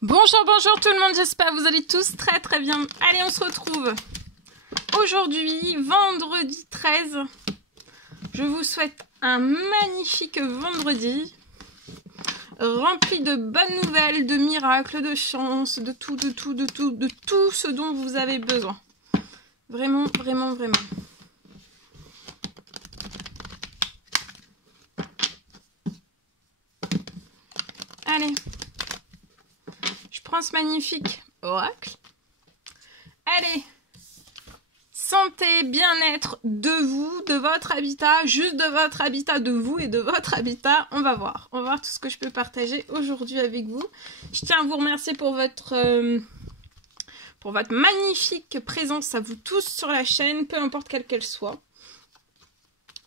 Bonjour, bonjour tout le monde, j'espère que vous allez tous très très bien. Allez, on se retrouve aujourd'hui, vendredi 13. Je vous souhaite un magnifique vendredi, rempli de bonnes nouvelles, de miracles, de chance, de tout ce dont vous avez besoin. Vraiment, vraiment, vraiment. Allez. Je prends ce magnifique oracle. Allez, santé, bien-être de vous, de votre habitat, juste de votre habitat, de vous et de votre habitat. On va voir tout ce que je peux partager aujourd'hui avec vous. Je tiens à vous remercier pour votre magnifique présence à vous tous sur la chaîne, peu importe quelle qu'elle soit.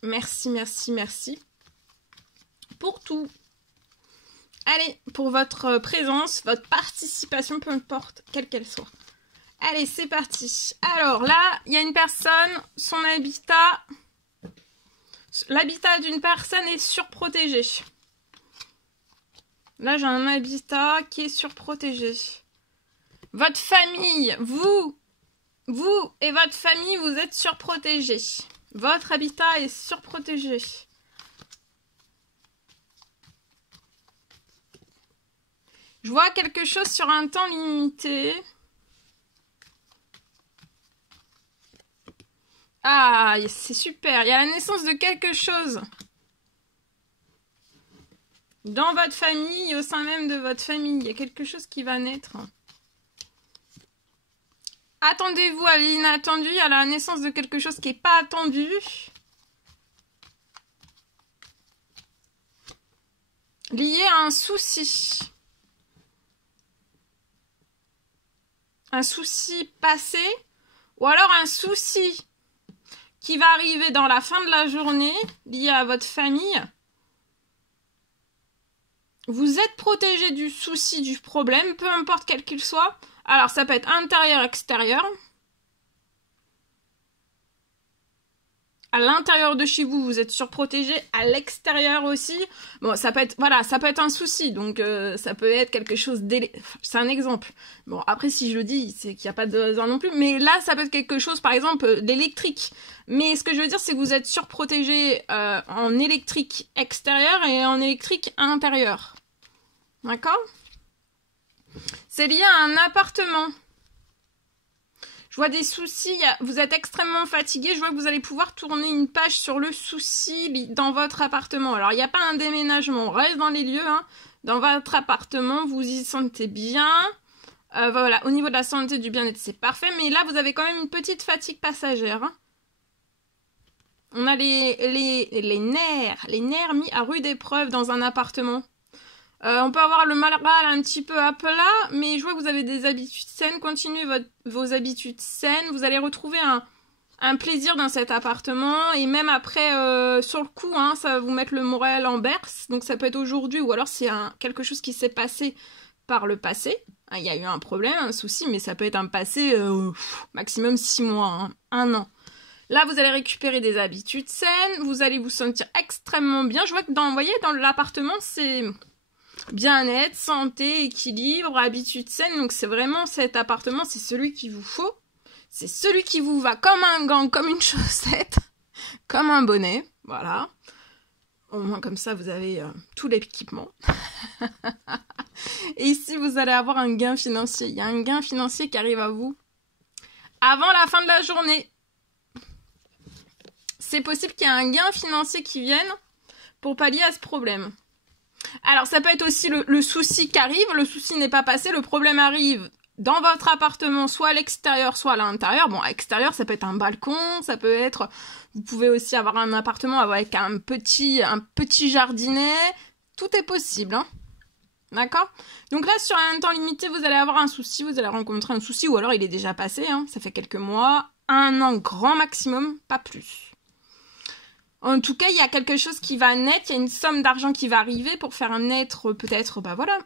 Merci, merci, merci pour tout. Allez, pour votre présence, votre participation, peu importe quelle qu'elle soit. Allez, c'est parti. Alors là, il y a une personne, son habitat, l'habitat d'une personne est surprotégé. Là, j'ai un habitat qui est surprotégé. Votre famille, vous et votre famille, vous êtes surprotégés. Votre habitat est surprotégé. Je vois quelque chose sur un temps limité. Ah, c'est super. Il y a la naissance de quelque chose. Dans votre famille, au sein même de votre famille. Il y a quelque chose qui va naître. Attendez-vous à l'inattendu. Il y a la naissance de quelque chose qui n'est pas attendu. Lié à un souci. Un souci passé, ou alors un souci qui va arriver dans la fin de la journée, lié à votre famille. Vous êtes protégé du souci, du problème, peu importe quel qu'il soit. Alors, ça peut être intérieur, extérieur. À l'intérieur de chez vous, vous êtes surprotégé. À l'extérieur aussi. Bon, ça peut être, voilà, ça peut être un souci. Donc, ça peut être quelque chose c'est un exemple. Bon, après, si je le dis, c'est qu'il n'y a pas de hasard non plus. Mais là, ça peut être quelque chose, par exemple, d'électrique. Mais ce que je veux dire, c'est que vous êtes surprotégé en électrique extérieur et en électrique intérieur. D'accord? C'est lié à un appartement. Je vois des soucis, vous êtes extrêmement fatigué, je vois que vous allez pouvoir tourner une page sur le souci dans votre appartement. Alors, il n'y a pas un déménagement, on reste dans les lieux, hein. Dans votre appartement, vous y sentez bien. Voilà, au niveau de la santé, du bien-être, c'est parfait. Mais là, vous avez quand même une petite fatigue passagère. Hein. On a les nerfs mis à rude épreuve dans un appartement. On peut avoir le moral un petit peu à plat, mais je vois que vous avez des habitudes saines. Continuez vos habitudes saines. Vous allez retrouver un plaisir dans cet appartement. Et même après, sur le coup, hein, ça va vous mettre le moral en berce. Donc ça peut être aujourd'hui ou alors c'est quelque chose qui s'est passé par le passé. Il y a eu un problème, un souci, mais ça peut être un passé maximum 6 mois, hein, 1 an. Là, vous allez récupérer des habitudes saines. Vous allez vous sentir extrêmement bien. Je vois que vous voyez, dans l'appartement, c'est... bien-être, santé, équilibre, habitudes saines. Donc c'est vraiment cet appartement, c'est celui qu'il vous faut. C'est celui qui vous va comme un gant, comme une chaussette, comme un bonnet. Voilà. Au moins comme ça, vous avez tout l'équipement. Et ici, vous allez avoir un gain financier. Il y a un gain financier qui arrive à vous avant la fin de la journée. C'est possible qu'il y ait un gain financier qui vienne pour pallier à ce problème. Alors, ça peut être aussi le souci qui arrive, le souci n'est pas passé, le problème arrive dans votre appartement, soit à l'extérieur, soit à l'intérieur. Bon, à l'extérieur, ça peut être un balcon, ça peut être... Vous pouvez aussi avoir un appartement avec un petit jardinet. Tout est possible, hein. D'accord? Donc là, sur un temps limité, vous allez avoir un souci, vous allez rencontrer un souci, ou alors il est déjà passé, hein. Ça fait quelques mois, 1 an grand maximum, pas plus. En tout cas, il y a quelque chose qui va naître, il y a une somme d'argent qui va arriver pour faire naître peut-être, bah voilà,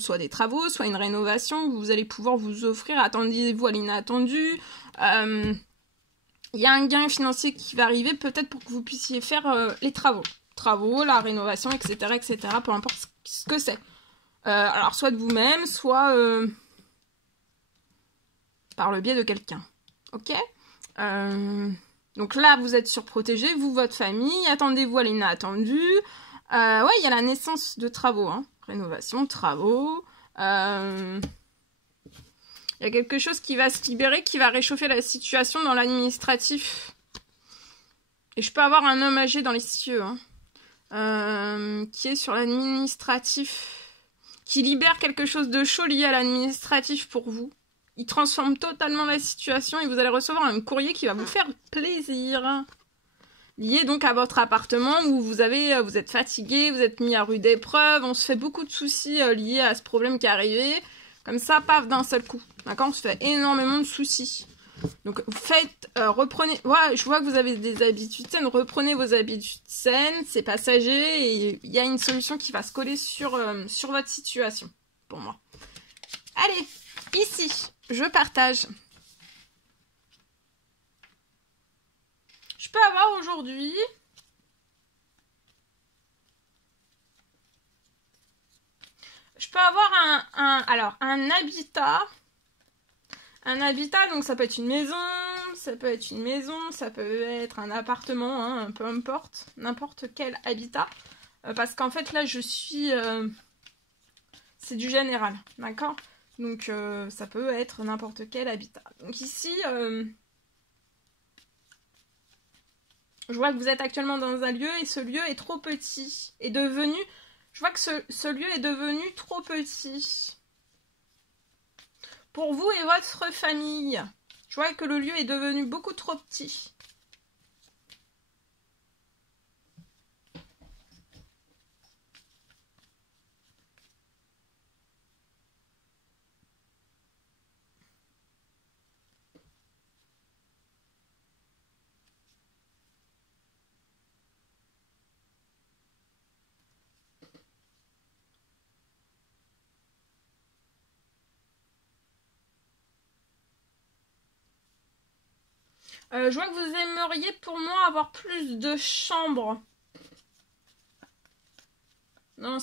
soit des travaux, soit une rénovation, vous allez pouvoir vous offrir, attendez-vous à l'inattendu. Il y a un gain financier qui va arriver peut-être pour que vous puissiez faire les travaux. La rénovation, etc., peu importe ce que c'est. Alors, soit de vous-même, soit par le biais de quelqu'un. Ok. Donc là, vous êtes surprotégé, vous, votre famille. Attendez-vous à l'inattendu. Ouais, il y a la naissance de travaux. Hein. Rénovation, travaux. Il y a quelque chose qui va se libérer, qui va réchauffer la situation dans l'administratif. Et je peux avoir un homme âgé dans les cieux. Hein. Qui est sur l'administratif. Qui libère quelque chose de chaud lié à l'administratif pour vous. Il transforme totalement la situation et vous allez recevoir un courrier qui va vous faire plaisir. Lié donc à votre appartement où vous êtes fatigué, vous êtes mis à rude épreuve, on se fait beaucoup de soucis liés à ce problème qui est arrivé. Comme ça, paf, d'un seul coup. D'accord ? On se fait énormément de soucis. Donc reprenez, ouais, je vois que vous avez des habitudes saines, reprenez vos habitudes saines, c'est passager et il y a une solution qui va se coller sur votre situation, pour moi. Allez, ici, je partage. Je peux avoir aujourd'hui un habitat. Un habitat, donc ça peut être une maison, ça peut être un appartement, hein, peu importe, n'importe quel habitat. Parce qu'en fait, là, je suis... c'est du général, d'accord ? Donc, ça peut être n'importe quel habitat. Donc ici, je vois que vous êtes actuellement dans un lieu et ce lieu est trop petit. Je vois que ce lieu est devenu trop petit. Pour vous et votre famille, je vois que le lieu est devenu beaucoup trop petit. Je vois que vous aimeriez pour moi avoir plus de chambres. Non,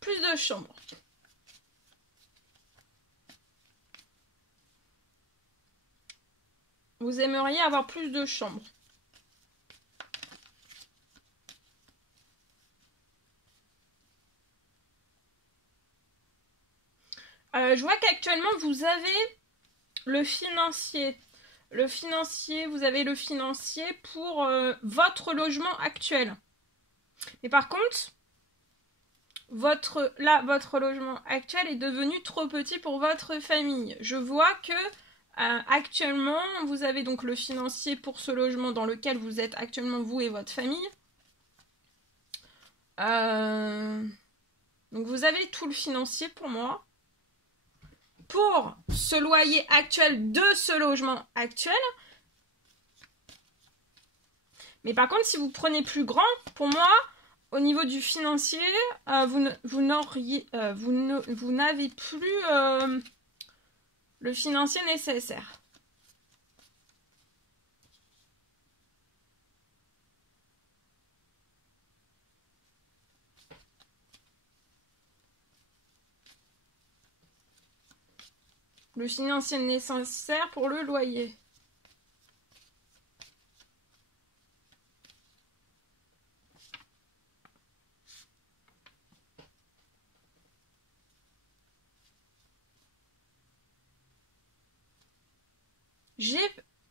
plus de chambres. Vous aimeriez avoir plus de chambres. Je vois qu'actuellement vous avez le financier. Vous avez le financier pour votre logement actuel. Mais par contre, votre logement actuel est devenu trop petit pour votre famille. Je vois que actuellement, vous avez donc le financier pour ce logement dans lequel vous êtes actuellement vous et votre famille. Donc vous avez tout le financier pour moi. Pour ce loyer actuel de ce logement actuel. Mais par contre, si vous prenez plus grand, pour moi, au niveau du financier, vous n'avez plus le financier nécessaire. Le financier nécessaire pour le loyer.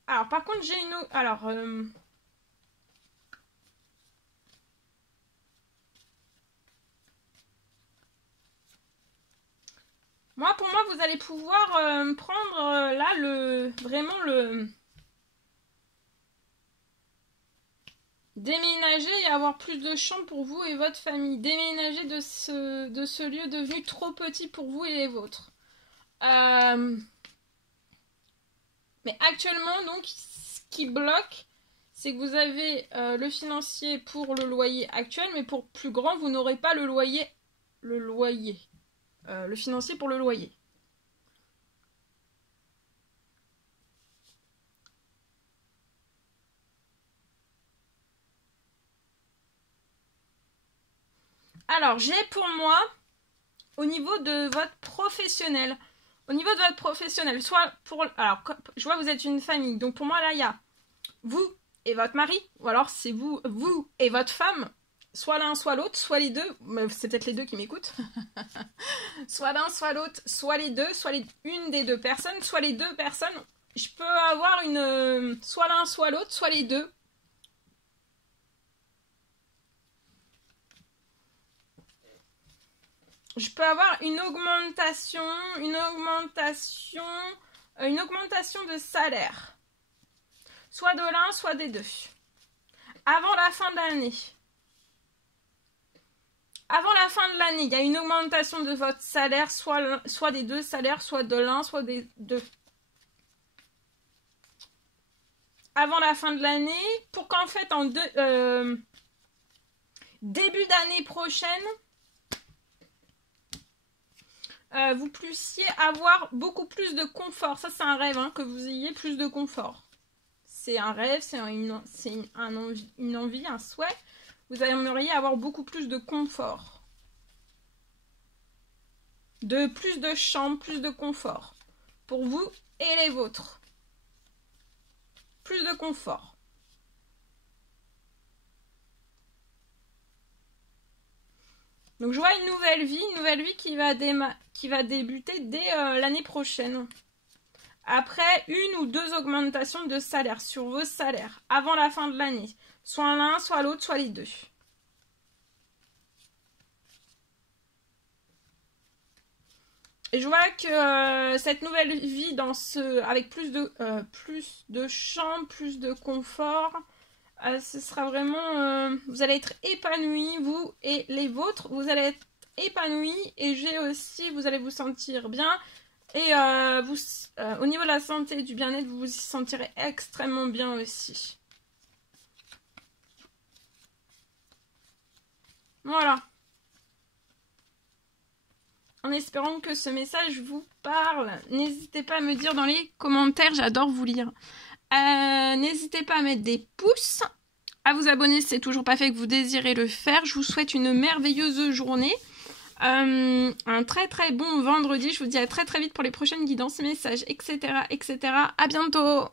Alors, par contre, j'ai une... Alors... Moi, pour moi, vous allez pouvoir prendre là vraiment le... Déménager et avoir plus de chambres pour vous et votre famille. Déménager de ce lieu devenu trop petit pour vous et les vôtres. Mais actuellement, donc, ce qui bloque, c'est que vous avez le financier pour le loyer actuel, mais pour plus grand, vous n'aurez pas le loyer. Le financier pour le loyer. Alors, j'ai pour moi au niveau de votre professionnel. Au niveau de votre professionnel, soit pour... Alors, je vois que vous êtes une famille. Donc, pour moi, là, il y a vous et votre mari. Ou alors, c'est vous et votre femme. Soit l'un, soit l'autre. Soit les deux. C'est peut-être les deux qui m'écoutent. Soit l'un, soit l'autre. Soit les deux. Soit une des deux personnes. Soit les deux personnes. Je peux avoir une... soit l'un, soit l'autre. Soit les deux. Je peux avoir une augmentation de salaire. Soit de l'un, soit des deux. Avant la fin de l'année. Avant la fin de l'année, il y a une augmentation de votre salaire, soit des deux salaires, soit de l'un, soit des deux. Avant la fin de l'année, pour qu'en fait, début d'année prochaine, vous puissiez avoir beaucoup plus de confort. Ça, c'est un rêve, hein, que vous ayez plus de confort. C'est un rêve, c'est une envie, un souhait. Vous aimeriez avoir beaucoup plus de confort. Plus de chambres, plus de confort. Pour vous et les vôtres. Plus de confort. Donc, je vois une nouvelle vie qui va débuter dès l'année prochaine. Après une ou deux augmentations de salaire sur vos salaires avant la fin de l'année. Soit l'un, soit l'autre, soit les deux. Et je vois que cette nouvelle vie avec plus de chambres, plus de confort, ce sera vraiment... vous allez être épanouis, vous et les vôtres. Vous allez être épanouis et vous allez vous sentir bien. Et au niveau de la santé et du bien-être, vous vous y sentirez extrêmement bien aussi. Voilà. En espérant que ce message vous parle. N'hésitez pas à me dire dans les commentaires, j'adore vous lire. N'hésitez pas à mettre des pouces, à vous abonner si c'est toujours pas fait que vous désirez le faire. Je vous souhaite une merveilleuse journée. Un très très bon vendredi. Je vous dis à très très vite pour les prochaines guidances, messages, etc. etc. À bientôt.